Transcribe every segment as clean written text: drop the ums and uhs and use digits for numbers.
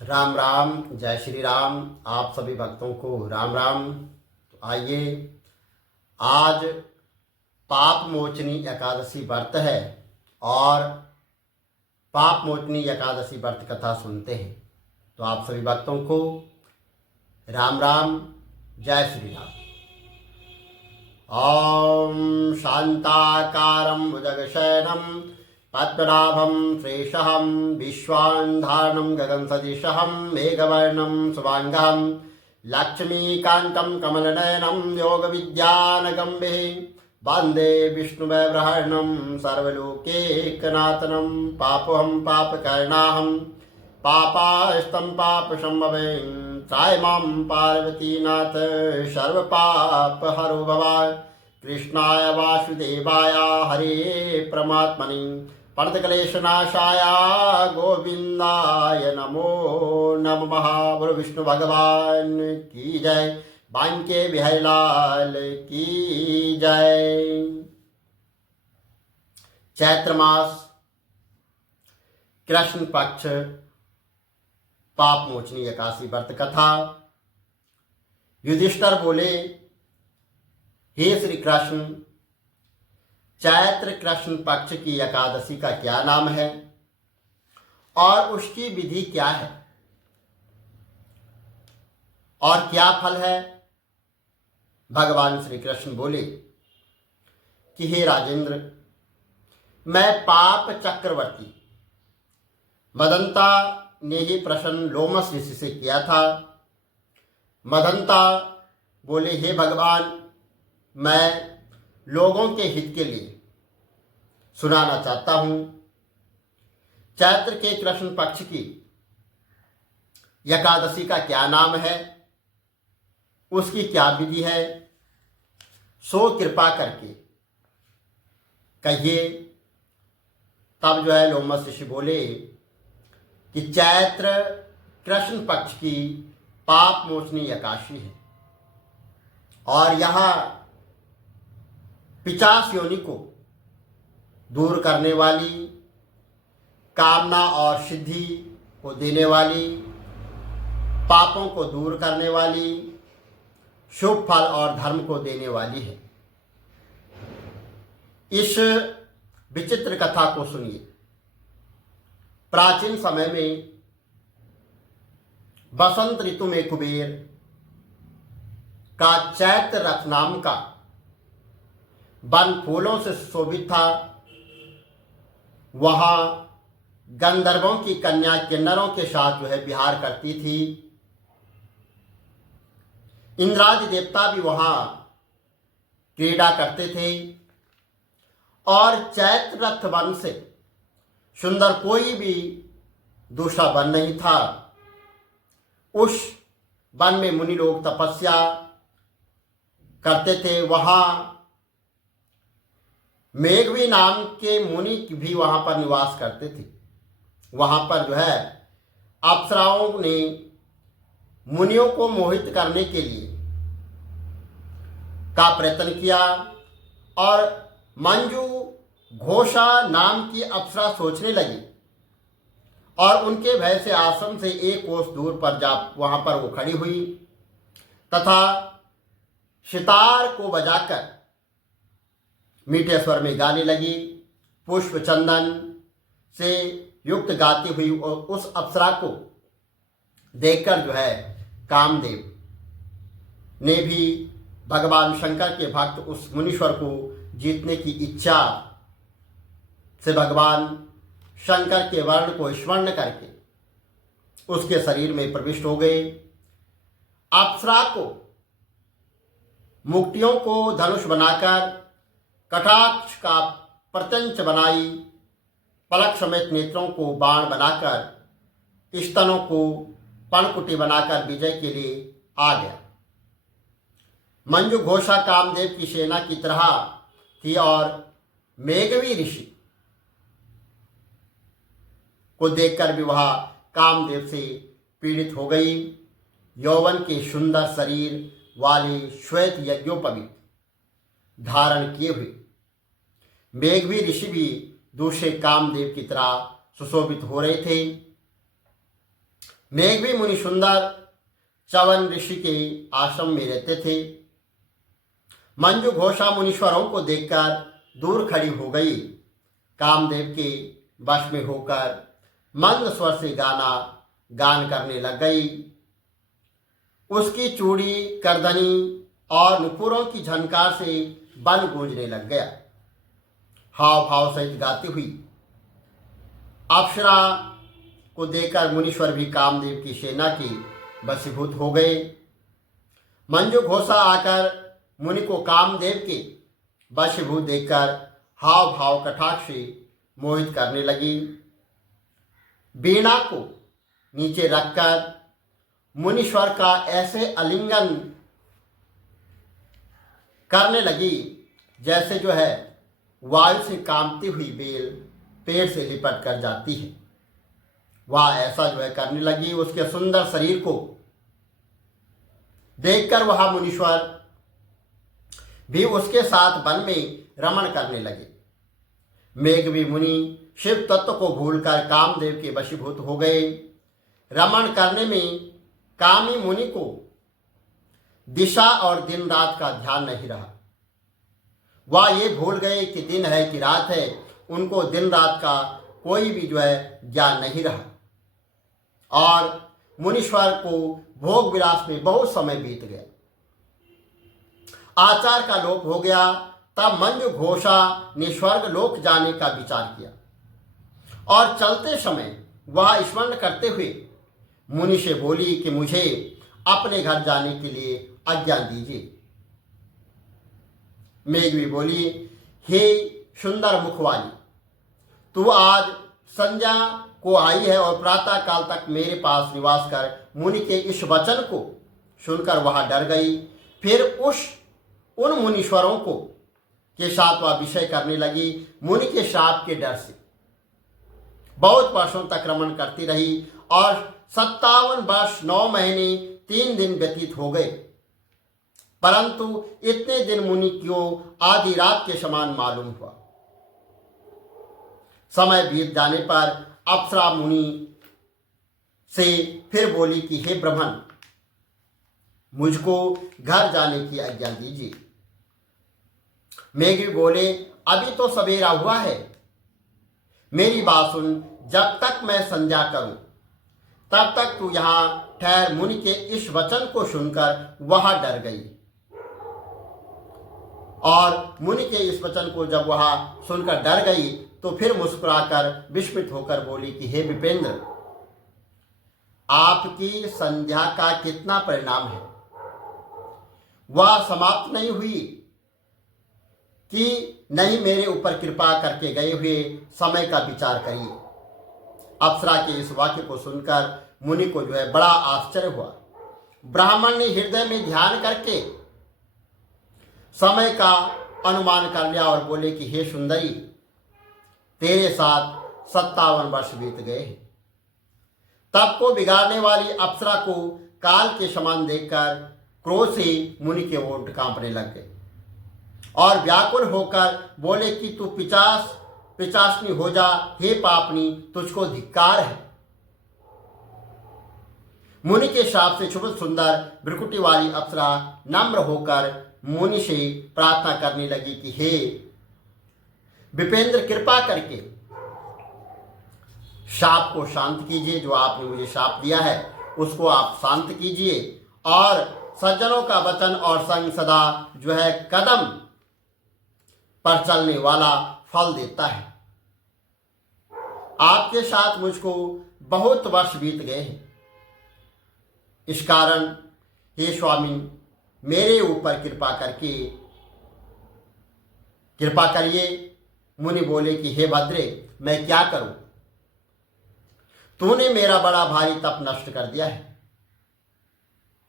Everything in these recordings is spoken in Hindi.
राम राम, जय श्री राम। आप सभी भक्तों को राम राम। तो आइए, आज पाप मोचनी एकादशी व्रत है और पाप मोचनी एकादशी व्रत कथा सुनते हैं। तो आप सभी भक्तों को राम राम, जय श्री राम। ओम शांताकारं भुजगशयनं पद्मनाभं श्रीशहं विश्वाधारणं गगनसदृशं मेघवर्णं शुभांगं लक्ष्मीकान्तं कमलनयनं योगविद्यानगम्भिः वन्दे विष्णुवैब्रहणं सर्वलोकैकनाथनं पापोऽहं पापकर्णाहं पापास्तं पापसम्भवेन् त्रायमां पार्वतीनाथ सर्वपापहरो भवान् कृष्णाय वासुदेवाय हरे परमात्मने प्रणतक्लेशनाशाय गोविन्दाय नमो नमः। बोलो विष्णु भगवान की जय, बांके बिहारी लाल की जय। चैत्र मास कृष्ण पक्ष पाप मोचनी एकादशी व्रत कथा। युधिष्ठिर बोले, हे श्री कृष्ण, चैत्र कृष्ण पक्ष की एकादशी का क्या नाम है और उसकी विधि क्या है और क्या फल है? भगवान श्री कृष्ण बोले कि हे राजेंद्र, मैं पाप चक्रवर्ती मदंता ने ही प्रश्न लोमस ऋषि से किया था। मदंता बोले, हे भगवान, मैं लोगों के हित के लिए सुनाना चाहता हूं। चैत्र के कृष्ण पक्ष की एकादशी का क्या नाम है, उसकी क्या विधि है, सो कृपा करके कहिए। तब लोमस ऋषि बोले कि चैत्र कृष्ण पक्ष की पाप मोचनी एकादशी है और यह 50 योनि को दूर करने वाली, कामना और सिद्धि को देने वाली, पापों को दूर करने वाली, शुभ फल और धर्म को देने वाली है। इस विचित्र कथा को सुनिए। प्राचीन समय में बसंत ऋतु में कुबेर का चैत्र रथ नाम का वन फूलों से सुशोभित था। वहां गंधर्वों की कन्या किन्नरों के साथ विहार करती थी। इंद्रादि देवता भी वहां क्रीड़ा करते थे और चैत्र रथ वन से सुंदर कोई भी दूसरा वन नहीं था। उस वन में मुनि लोग तपस्या करते थे। वहां मेघवी नाम के मुनि भी वहां पर निवास करते थे। वहां पर अप्सराओं ने मुनियों को मोहित करने के लिए का प्रयत्न किया और मंजू घोषा नाम की अप्सरा सोचने लगी और उनके भय से आश्रम से एक कोस दूर पर वहां पर वो खड़ी हुई तथा सितार को बजाकर मीठे स्वर में गाने लगी। पुष्प चंदन से युक्त गाती हुई उस अप्सरा को देखकर कामदेव ने भी भगवान शंकर के भक्त उस मुनीश्वर को जीतने की इच्छा से भगवान शंकर के वर्ण को स्मरण करके उसके शरीर में प्रविष्ट हो गए। अप्सरा को मुक्तियों को धनुष बनाकर कटाक्ष का प्रत्यंच बनाई, पलक समेत नेत्रों को बाण बनाकर, स्तनों को पणकुटी बनाकर विजय के लिए आ गया। मंजू घोषा कामदेव की सेना की तरह थी और मेघवी ऋषि को देखकर भी वह कामदेव से पीड़ित हो गई। यौवन के सुंदर शरीर वाले श्वेत यज्ञोपवीत धारण किए हुए मेघवी ऋषि भी दूसरे कामदेव की तरह सुशोभित हो रहे थे। मेघवी मुनि सुंदर चवन ऋषि के आश्रम में रहते थे। मंजू घोषा मुनीश्वरों को देखकर दूर खड़ी हो गई। कामदेव के वश में होकर मंद स्वर से गान करने लग गई। उसकी चूड़ी, करदनी और नुपुरों की झनकार से वन गूंजने लग गया। हाव भाव सहित गाती हुई अप्सरा को देखकर मुनीश्वर भी कामदेव की सेना के वशीभूत हो गए। मंजू घोषा आकर मुनि को कामदेव के वशीभूत देखकर हाव भाव कटाक्ष से मोहित करने लगी। वीणा को नीचे रखकर मुनीश्वर का ऐसे आलिंगन करने लगी जैसे वायु से कांपती हुई बेल पेड़ से लिपट कर जाती है। वह ऐसा करने लगी। उसके सुंदर शरीर को देखकर वह मुनीश्वर भी उसके साथ वन में रमण करने लगे। मेघवी मुनि शिव तत्व को भूलकर कामदेव के वशीभूत हो गए। रमण करने में कामी मुनि को दिशा और दिन रात का ध्यान नहीं रहा। वह ये भूल गए कि दिन है कि रात है। उनको दिन रात का कोई भी ज्ञान नहीं रहा और मुनीश्वर को भोग विलास में बहुत समय बीत गया। आचार का लोप हो गया। तब मंजू घोषा ने स्वर्ग लोक जाने का विचार किया और चलते समय वह स्मरण करते हुए मुनि से बोली कि मुझे अपने घर जाने के लिए आज्ञा दीजिए। मेघवी बोली, हे सुंदर मुख वाली, तू आज संध्या को आई है और प्रातः काल तक मेरे पास निवास कर। मुनि के इस वचन को सुनकर वह डर गई। फिर उन मुनीश्वरों को के साथ वह विषय करने लगी। मुनि के श्राप के डर से बहुत वर्षों तक रमण करती रही और 57 वर्ष 9 महीने 3 दिन व्यतीत हो गए। परंतु इतने दिन मुनि को आधी रात के समान मालूम हुआ। समय बीत जाने पर अप्सरा मुनि से फिर बोली कि हे ब्रह्मन, मुझको घर जाने की आज्ञा दीजिए। मेघवी बोले, अभी तो सवेरा हुआ है। मेरी बात सुन, जब तक मैं संध्या करूं तब तक तू यहां ठहर। मुनि के इस वचन को सुनकर वह डर गई और मुनि के इस वचन को जब वह सुनकर डर गई तो फिर मुस्कुराकर विस्मित होकर बोली कि हे विपेंद्र, आपकी संध्या का कितना परिणाम है? वह समाप्त नहीं हुई कि नहीं मेरे ऊपर कृपा करके गए हुए समय का विचार करिए। अप्सरा के इस वाक्य को सुनकर मुनि को बड़ा आश्चर्य हुआ। ब्राह्मण ने हृदय में ध्यान करके समय का अनुमान कर लिया और बोले कि हे सुंदरी, तेरे साथ 57 वर्ष बीत गए हैं। तब को बिगाड़ने वाली अप्सरा को काल के समान देखकर क्रोध से मुनि के ओंठ कांपने लग गए और व्याकुल होकर बोले कि तू पिचासनी हो जा। हे पापनी, तुझको धिक्कार है। मुनि के शाप से क्षुब्ध सुंदर भ्रुकुटी वाली अप्सरा नम्र होकर मुनि से प्रार्थना करने लगी कि हे विपेंद्र, कृपा करके शाप को शांत कीजिए। जो आपने मुझे शाप दिया है उसको आप शांत कीजिए और सज्जनों का वचन और संग सदा कदम पर चलने वाला फल देता है। आपके साथ मुझको बहुत वर्ष बीत गए हैं। इस कारण हे स्वामी, मेरे ऊपर कृपा करिए। मुनि बोले कि हे भद्रे, मैं क्या करूं? तूने मेरा बड़ा भारी तप नष्ट कर दिया है।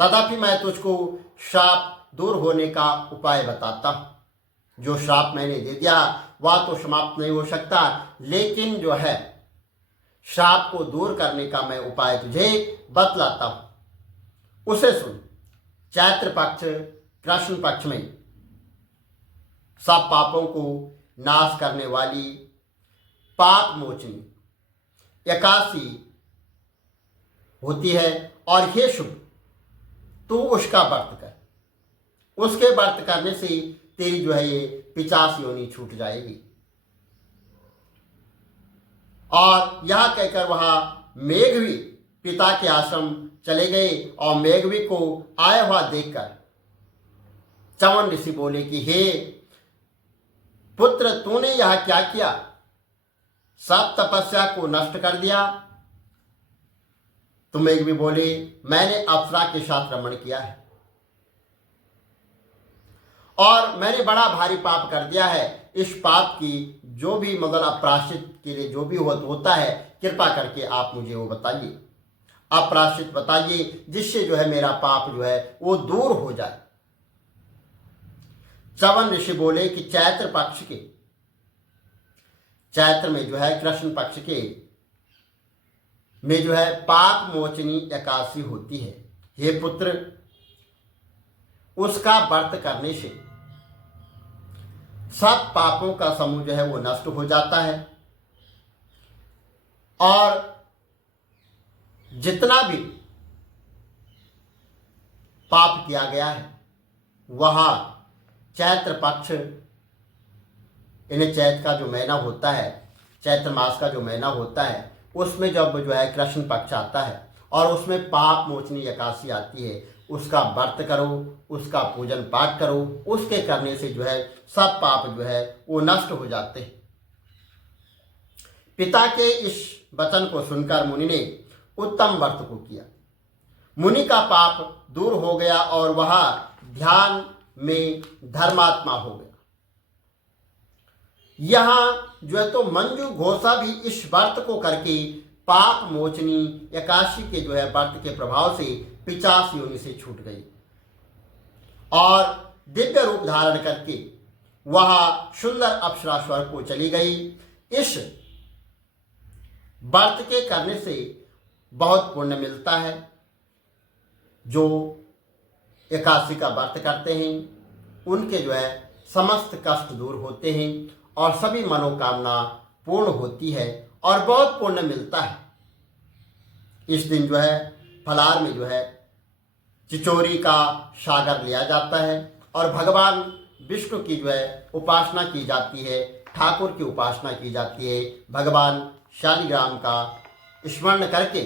तथापि मैं तुझको श्राप दूर होने का उपाय बताता हूं। जो श्राप मैंने दे दिया वह तो समाप्त नहीं हो सकता, लेकिन श्राप को दूर करने का मैं उपाय तुझे बतलाता हूं। उसे सुन। चैत्र पक्ष कृष्ण पक्ष में सब पापों को नाश करने वाली पाप मोचनी 81 होती है। और हे शुभ, तू उसका व्रत कर, उसके व्रत करने से तेरी जो है ये 50 योनि छूट जाएगी। और यह कहकर वह मेघवी पिता के आश्रम चले गए। और मेघवी को आया हुआ देखकर च्यवन ऋषि बोले कि हे पुत्र, तूने यह क्या किया? सब तपस्या को नष्ट कर दिया। तो मेघवी बोले, मैंने अप्सरा के साथ रमण किया है और मैंने बड़ा भारी पाप कर दिया है। इस पाप की जो भी मतलब अपराश्चित के लिए जो भी होता है, कृपा करके आप मुझे वो बताइए, अपराश्चित बताइए, जिससे जो है मेरा पाप जो है वो दूर हो जाए। च्यवन ऋषि बोले कि चैत्र में जो है कृष्ण पक्ष के में जो है पाप मोचनी एकादशी होती है। हे पुत्र, उसका व्रत करने से सब पापों का समूह जो है वो नष्ट हो जाता है और जितना भी पाप किया गया है वह चैत्र पक्ष, इन्हें चैत्र का जो महीना होता है, चैत्र मास का जो महीना होता है, उसमें जब जो है कृष्ण पक्ष आता है और उसमें पाप मोचनी एकादशी आती है, उसका व्रत करो, उसका पूजन पाठ करो। उसके करने से जो है सब पाप जो है वो नष्ट हो जाते हैं। पिता के इस वचन को सुनकर मुनि ने उत्तम व्रत को किया। मुनि का पाप दूर हो गया और वह ध्यान में धर्मात्मा हो गया। यहाँ जो है तो मंजू घोषा भी इस व्रत को करके पाप मोचनी एकादशी के जो है व्रत के प्रभाव से 50 योनि से छूट गई और दिव्य रूप धारण करके वह सुंदर अप्सरा स्वर्ग को चली गई। इस व्रत के करने से बहुत पुण्य मिलता है। जो एकादशी का व्रत करते हैं उनके जो है समस्त कष्ट दूर होते हैं और सभी मनोकामना पूर्ण होती है और बहुत पुण्य मिलता है। इस दिन जो है फलार में जो है चिचोरी का सागर लिया जाता है और भगवान विष्णु की जो है उपासना की जाती है, ठाकुर की उपासना की जाती है। भगवान शालिग्राम का स्मरण करके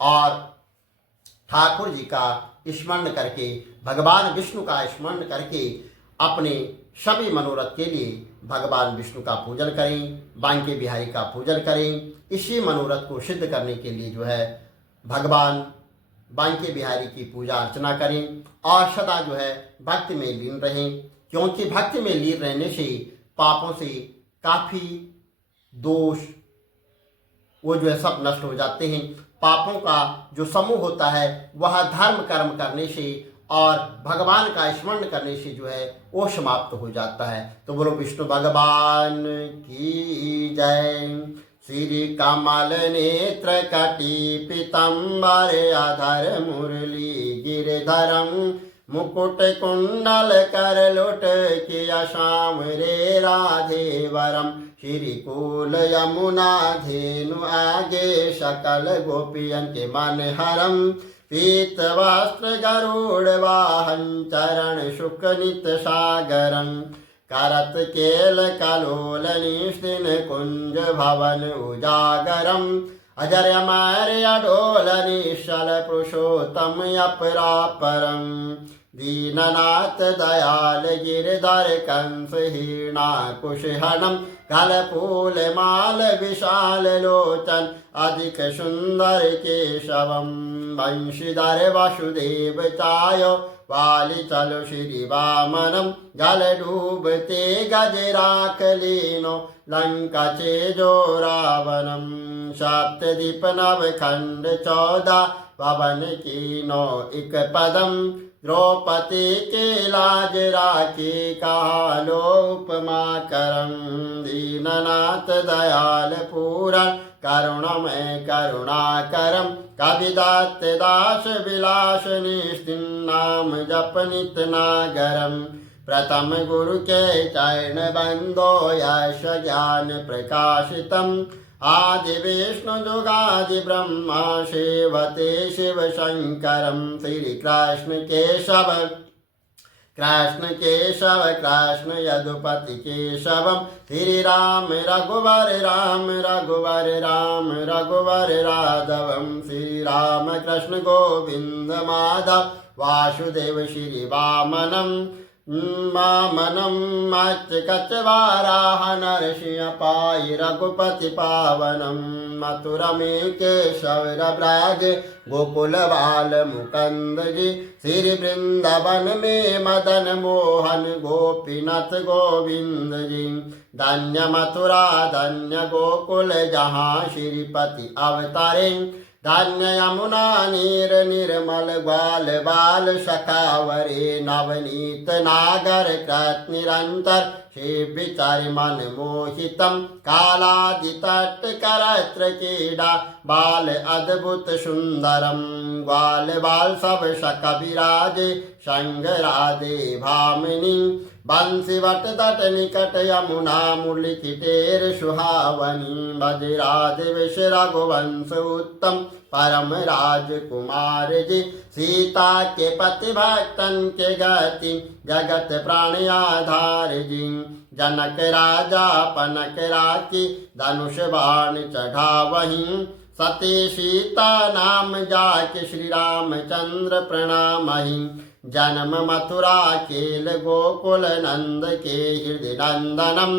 और ठाकुर जी का स्मरण करके, भगवान विष्णु का स्मरण करके अपने सभी मनोरथ के लिए भगवान विष्णु का पूजन करें, बांके बिहारी का पूजन करें। इसी मनोरथ को सिद्ध करने के लिए जो है भगवान बांके बिहारी की पूजा अर्चना करें और सदा जो है भक्ति में लीन रहें, क्योंकि भक्ति में लीन रहने से पापों से काफ़ी दोष वो जो है सब नष्ट हो जाते हैं। पापों का जो समूह होता है वह धर्म कर्म करने से और भगवान का स्मरण करने से जो है वो समाप्त हो जाता है। तो बोलो विष्णु भगवान की जय। श्री कमल नेत्र कटी पीतम्बर अधर मुरली गिरधरम मुकुट कुंडल कर लुट किया श्याम रे राधे वरम। श्री कूल यमुना धेनु आगे सकल गोपियन के मन हरम। पीत वस्त्र गरुड़ वाहन चरण शुक नित सागरम। करत केल कलोल निस्तिन कुंज भवन उजागरम। अजर अमर अडोल निश्चल पुरुषोत्तम अपरापरम। दीननाथ दयाल गिरधर कंस हीना कुशहनम। कलफूल माल विशाल लोचन अधिक सुंदर केशवम। वंशीधर वसुदेव चायो वाली चलो श्री वामनम। जल डूबते गज राख लीनो लंका चेजो रावणम। सप्तदीप नव खंड 14 पवन कीनो एक पदम। द्रौपदी के लाज राखी कालो उपमा करम। दीननाथ दयाल पूरण करुणमय करुणा करम। कविदत्त दास विलास निस्तिन्नाम जप नित नागरम। प्रथम गुरु के चरण बंदो यश ज्ञान प्रकाशितम। आदि विष्णु जुगादि ब्रह्मा सेवते शिव शंकरम। श्री कृष्ण केशव कृष्ण केशव कृष्ण यदुपति केशवम। श्री राम रघुवर राम रघुवर राम रघुवर राघवम। श्री राम कृष्ण गोविंद माधव वासुदेव श्री वामनम वामनम कचवाराह नरसिंह पाई रघुपति पावनम। मथुरमे केशव ब्राज गोकुल बाल मुकंद जी। श्री वृंदावन में मदन मोहन गोपीनाथ गोविंद जी। धन्य मथुरा धन्य गोकुल जहाँ श्रीपति अवतारे। धन्य यमुना नीर निर्मल ग्वाल बाल सखावरे। नवनीत नागर कृत निरंतर हे विचारि मन मोहितम। कालादि तट करत्र क्रीड़ा बाल अद्भुत सुंदरम। ग्वाल बाल सब सख विराजे संग राधे भामिनी। बंसी वट तट निकट यमुना मुलिकिटेर सुहावनी। भज राधे विष रघुवंश उत्तम परम राजकुमार जी। सीता के पति भक्तन के गति जगत प्राण आधार जी। जनक राजा पनक राखी धनुष बाण चढ़ावहीं। सती सीता नाम जाके श्री रामचंद्र प्रणामहि। जन्म मथुरा खेल गोकुल नंद के हृदय नंदनम।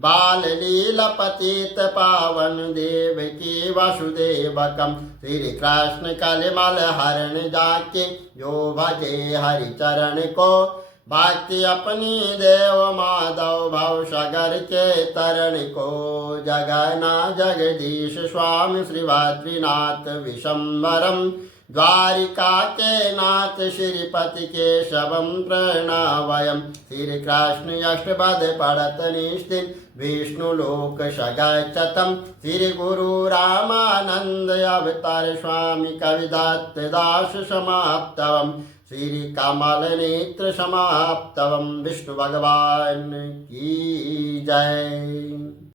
बाल लीला पतित पावन देव की वसुदेवकम। श्री कृष्ण कलिमल हरण जाके जो भजे हरि चरण को। भक्ति अपनी देव माधव भव सागर के तरण को। जगन्नाथ जगदीश स्वामी श्री बद्रीनाथ विशंबरम। द्वारिका के नाथ श्रीपति केशवम प्रणवयम। श्री कृष्ण अष्टपद पढ़त निस्तिन विष्णु लोक सगच्छतम। श्री गुरु रामानंद अवतार स्वामी कविदत्त दास समाप्तवम। श्री कमल नेत्र समाप्तवम। विष्णु भगवान की जय।